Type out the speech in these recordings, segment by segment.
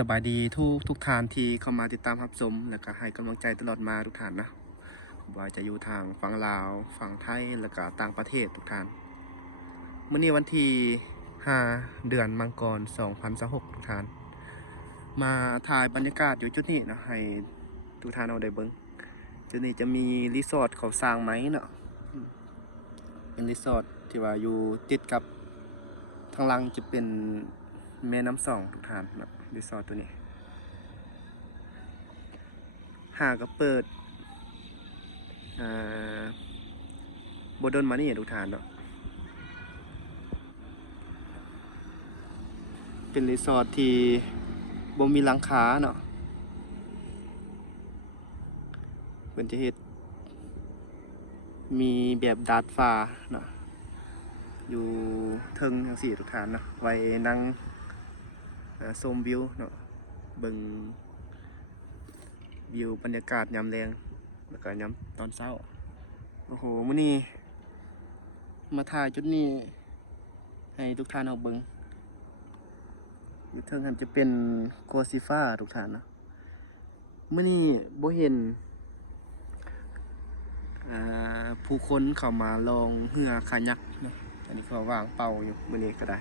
สบายดีทุกท่านที่เข้ามาติดตามรับชมและก็ให้กำลังใจตลอดมาทุกท่านนะว่าจะอยู่ทางฝั่งลาวฝั่งไทยและก็ต่างประเทศทุกท่านมื้อนี้วันที่5เดือนมังกร2026ทุกท่านมาถ่ายบรรยากาศอยู่จุดนี้นะให้ทุกท่านเอาได้เบิ่งจุดนี้จะมีรีสอร์ทเขาสร้างไหมเนาะเป็นรีสอร์ทที่ว่าอยู่ติดกับทางหลังจะเป็นแม่น้ำสองทุกท่านนะรีสอร์ทตัวนี้ก็เปิดบดนมานี่ทุกท่านเนาะเป็นรีสอร์ทที่บ่มีหลังคาเนาะเพิ่นจะเฮ็ดมีแบบดาดฟ้าเนาะอยู่เทิงจังซี่ทุกท่านเนาะไว้นั่งชมวิวเนาะเบิ่งวิวบรรยากาศยามแลงแล้วก็ยามตอนเช้าโอ้โหมื้อนี้มาถ่ายจุดนี้ให้ทุกท่านเอาเบิ่งอยู่เทิงนั้นจะเป็นโคซิฟ้าทุกท่านเนาะมื้อนี้บ่เห็นผู้คนเข้ามาลองเรือคายักเนาะอันนี้ก็วางเป่าอยู่มื้อนี้ก็ได้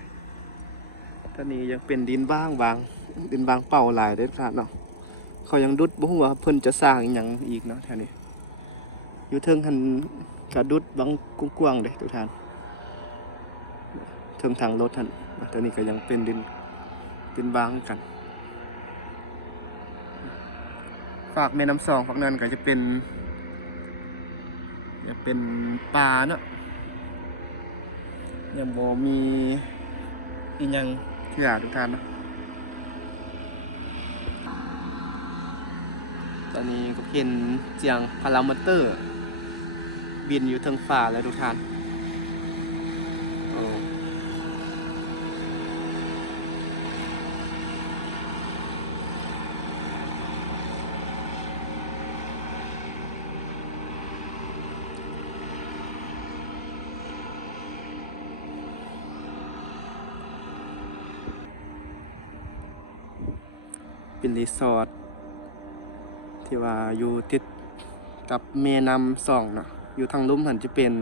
ตอนนี้ยังเป็นดินบางดินบางเป่าหลายเด้อครับเนาะเขายังดุดบ่ฮู้ว่าเพิ่นจะสร้างอีหยังอีกเนาะแถวนี้อยู่เทิงหันก็ดุดบางกว้างๆเด้ทุกท่านเทิงทางรถหั่นตอนนี้ก็ยังเป็นดินบางกันฝากแม่น้ำสองฝั่งนั้นก็จะเป็นป่าเนาะยังบ่มีอีหยังที่อยากทุกท่านเนาะตอนนี้ก็เห็นเสียงพารามอเตอร์บินอยู่เทิงฟ้าแล้วทุกท่านเป็นรีสอร์ทที่ว่าอยู่ติดกับแม่น้ำสองเนาะอยู่ทางลุ่มหันจะเป็น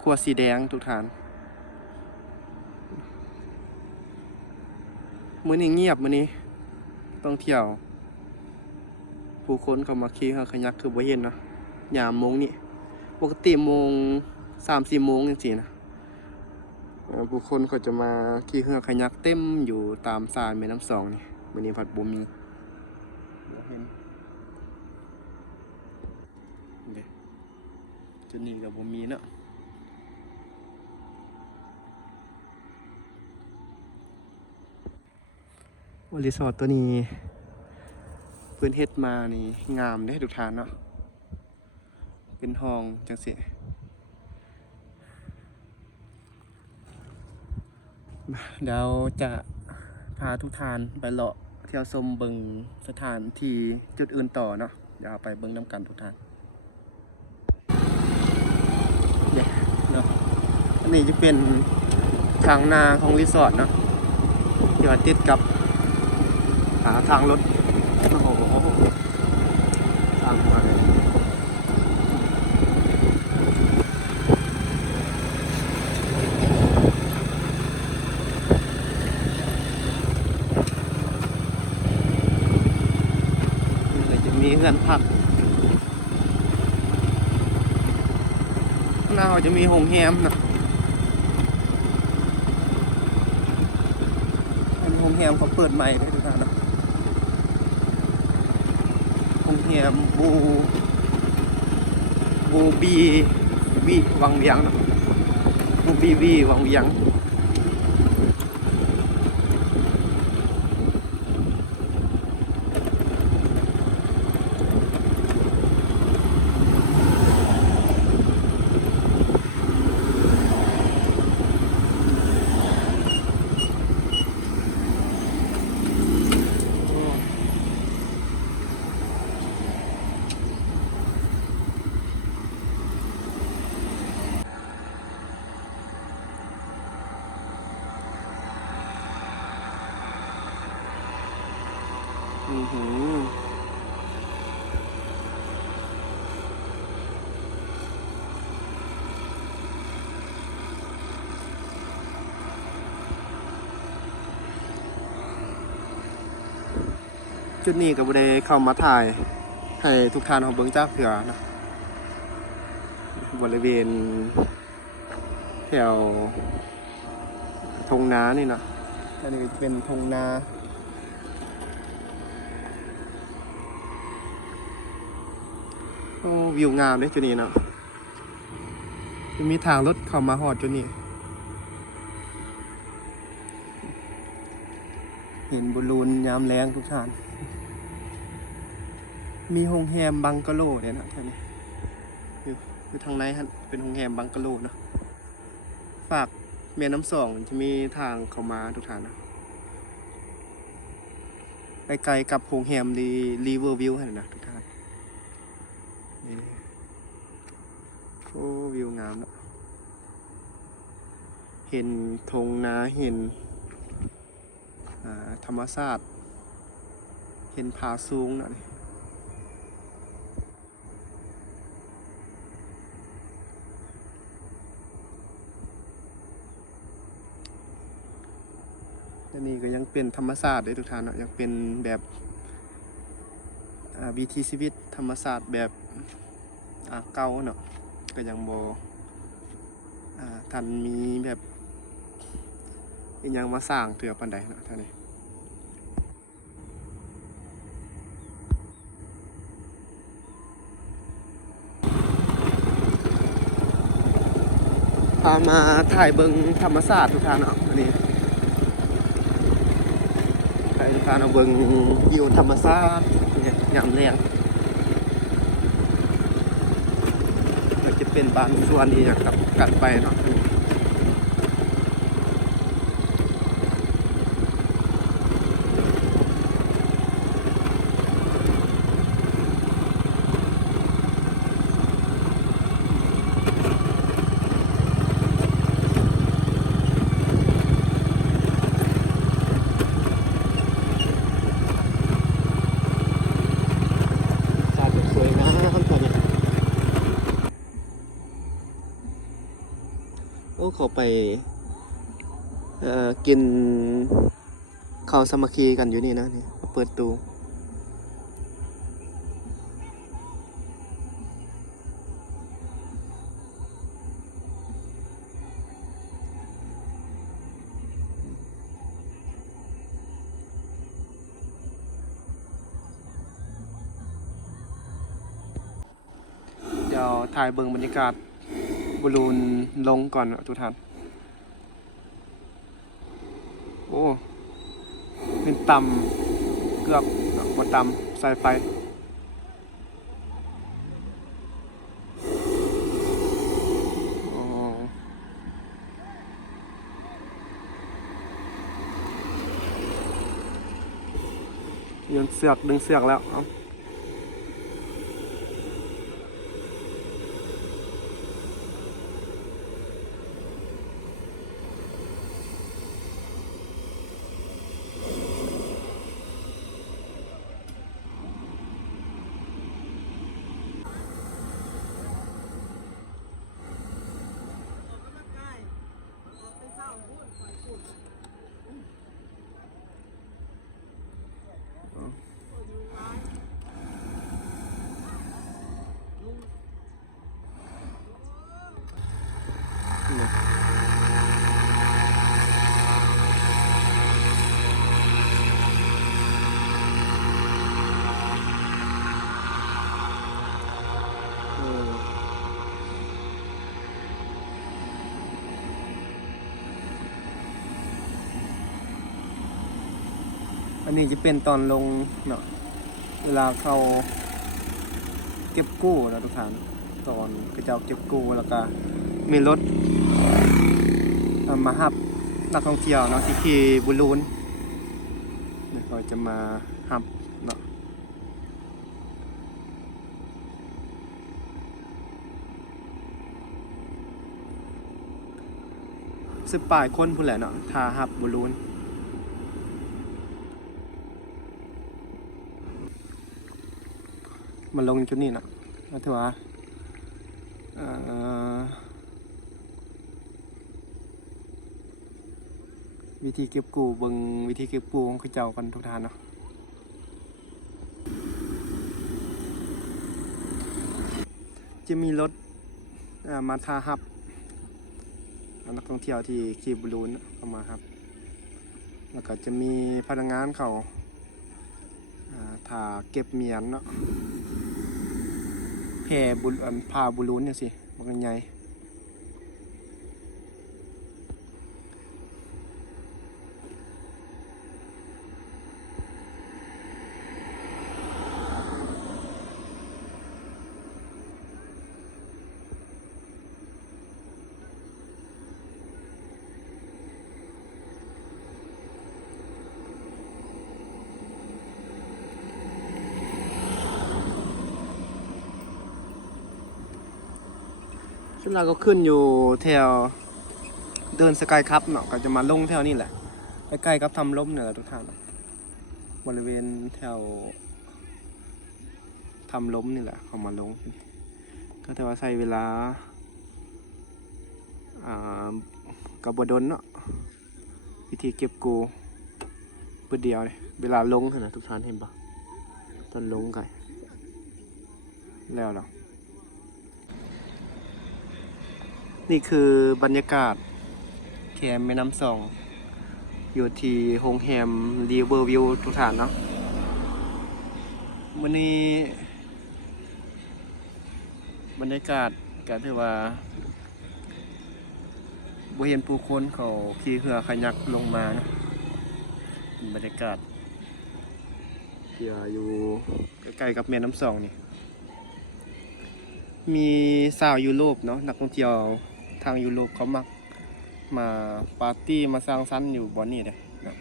ครัวสีแดงทุกท่านมื้อนี้เงียบมื้อนี้ต้องเที่ยวผู้คนเข้ามาขี่เรือคายักคือบ่เห็นเนาะยามโมงนี่ปกติโมง 3-4 โมงจังซี่นะผู้คนเขาจะมาขี่เรือคายักเต็มอยู่ตามสายแม่น้ำสองนี่มื้อนี้พัดบ่มีเห็นจุดนี้ก็บ่มีเนาะรีสอร์ทตัวนี้เพิ่นเฮ็ดมานี่งามเด้ทุกท่านเนาะเป็นห้องจังซี่เดี๋ยวจะพาทุกท่านไปเลาะเที่ยวชมเบิ่งสถานที่จุดอื่นต่อเนาะเดี๋ยวไปเบิ่งนำกันทุกท่านเนาะอันนี้จะเป็นทางนาของรีสอร์ทเนาะเดี๋ยวติดกับทางรถโอ้โหทางมาเลยจะมีเรือนพักข้างหน้าจะมีโรงแรมนะเป็นโรงแรมเขาเปิดใหม่ได้ทุกท่านนะโรงแรมบูบีวังเวียงนะบูบีวังเวียง อือหือจุดนี้ก็บ่ได้เข้ามาถ่ายให้ทุกท่านเฮาเบิ่งจักเทื่อนะบริเวณแถวทงนานี่นะอันนี้จะเป็นทงนาโอ้วิวงามเลยจุดนี้เนาะจะมีทางรถเข้ามาฮอดจุดนี้เห็นบอลลูนยามแรงทุกท่านมีโรงแรมบังกะโลเนี่ยนะท่านนี้อยู่ทางในฮะเป็นโรงแรมบังกะโลนะฝากแม่น้ำสองจะมีทางเข้ามาทุกท่านนะไปไกลกับโรงแรมรีเวอร์วิวให้นะทุกท่านนี่โอ้วิวงามนะเห็นทงนาเห็นธรรมชาติเห็นผาสูงนะนี่อันนี้ก็ยังเป็นธรรมชาติเลยทุกท่านเนาะยังเป็นแบบวิถีชีวิตธรรมชาติแบบเก่าเนาะก็ยังบ่ท่านมีแบบอีกอย่างมาสร้างเถื่อปานใดเนาะท่านนี้พามาถ่ายเบิ่งธรรมชาติทุกท่านเนาะอันนี้ถ่ายทุกท่านเอาเบิ่งวิวธรรมชาติเนี่ยยามแลงก็จะเป็นบางส่วนที่กับกันไปเนาะสวยงามตอนนี้โอ้เขาไปกินข้าวสามัคคีกันอยู่นี่นะนี่เปิดตู้เดี๋ยวถ่ายเบิ่งบรรยากาศบอลลูนลงก่อนทุกท่านโอ้เป็นต่ำเกือบกว่าต่ำสายไฟอ๋อโยนเสือกดึงเสือกแล้วเอาอันนี้จะเป็นตอนลงเนาะเวลาเขาเก็บกู้นะทุกท่านตอนกระเจ้าเก็บกู้แล้วก็มีรถมาฮับนักท่องเที่ยวเนาะที่ขี่บอลลูนเขาจะมาฮับเนาะ18 คนพูดแหละเนาะทาฮับบอลลูน มาลงจุดนี้เนาะก็ถือว่าวิธีเก็บกู้เบิ่งวิธีเก็บกู้ของเขาเจ้ากันทุกท่านเนาะจะมีรถมาท่าฮับนักท่องเที่ยวที่ขี่บอลลูนเข้ามาครับแล้วก็จะมีพนักงานเขาถ่าเก็บเมียนเนาะแผ่บุญพาบอลลูนเนี่ยสิมันใหญ่ซึ่งเราก็ขึ้นอยู่แถวเดินสกายคัพเนาะก็จะมาลงแถวนี้แหละใกล้ๆกับทำล้มเนี่ยแหละทุกท่านบริเวณแถวทำล้มนี่แหละเขามาลงก็ถือว่าใช้เวลากับบดนเนาะวิธีเก็บกูเพื่อเดียวเลยเวลาลงนะทุกท่านเห็นปะตอนลงไก่แล้วเรานี่คือบรรยากาศแคมป์แม่น้ำสองอยู่ที่โฮงแฮมรีเวอร์วิวทุกท่านเนาะวันนี้บรรยากาศก็ถือว่าบ่เห็นผู้คนเขาขี่เรือขยักลงมานะบรรยากาศที่อยู่ใกล้ๆกับแม่น้ำสองนี่มีสาวยุโรปเนาะนักท่องเที่ยวทางยุโรปเขามักมาปาร์ตี้มาสร้างสรรค์อยู่บ่อนนี้เลยนะ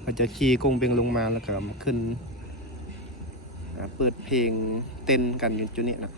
เขาจะขี่กงเบงลงมาแล้วก็มาขึ้นเปิดเพลงเต้นกันอยู่จุดนี้นะ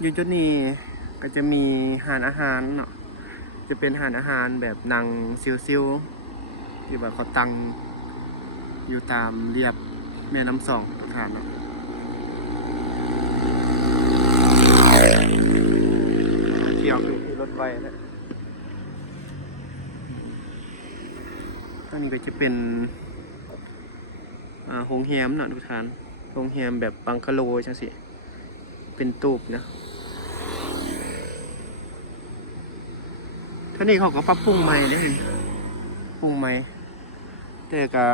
อยู่จุดนี้ก็จะมีหาดอาหารเนาะจะเป็นหาดอาหารแบบนั่งซิวๆที่แบบเขาตั้งอยู่ตามเรียบแม่น้ำสองทุกท่านเนาะเที่ยวคือรถไฟนะอันนี้ก็จะเป็นโรงแรมเนาะทุกท่านโรงแรมแบบบังกะโลจังสิเป็นตูบนะท่านี้เขาก็ปรับปรุงใหม่ได้ปรุงใหม่แต่ก็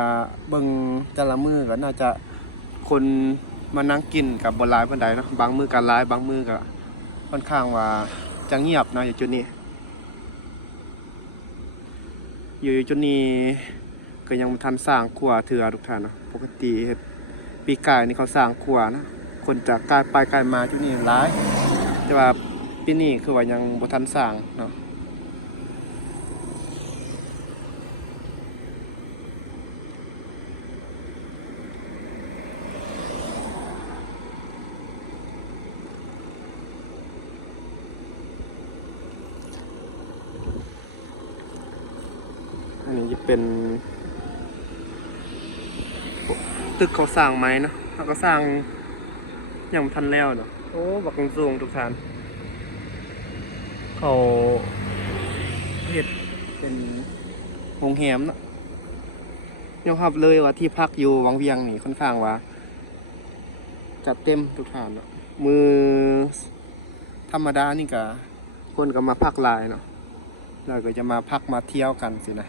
เบิ่งแต่ละมือก็น่าจะคนมานั่งกินกับบหลายปานใดเนาะบางมือก็หลายบางมือก็ค่อนข้างว่าจะเงียบนะอยู่จุดนี้อยู่จุดนี้ก็ยังบ่ทันสร้างครัวเถื่อทุกท่านเนาะปกติเฮ็ดปีกายนี่เขาสร้างครัวนะคนจากกายไปกายมาจุดนี้หลายแต่ว่าปีนี้คือว่ายังบ่ทันสร้างเนาะอันนี้จะเป็นตึกเขาสร้างไหมเนาะเขาก็สร้างยังทันแล้วเนาะโอ้บักสูงทุกท่านเขาเฮ็ดเป็นโรงแรมเนาะยอมรับเลยว่าที่พักอยู่วังเวียงนี่ค่อนข้างว่าจัดเต็มทุกท่านเนาะมือธรรมดานี่ก็คนก็มาพักหลายเนาะเราก็จะมาพักมาเที่ยวกันสินะ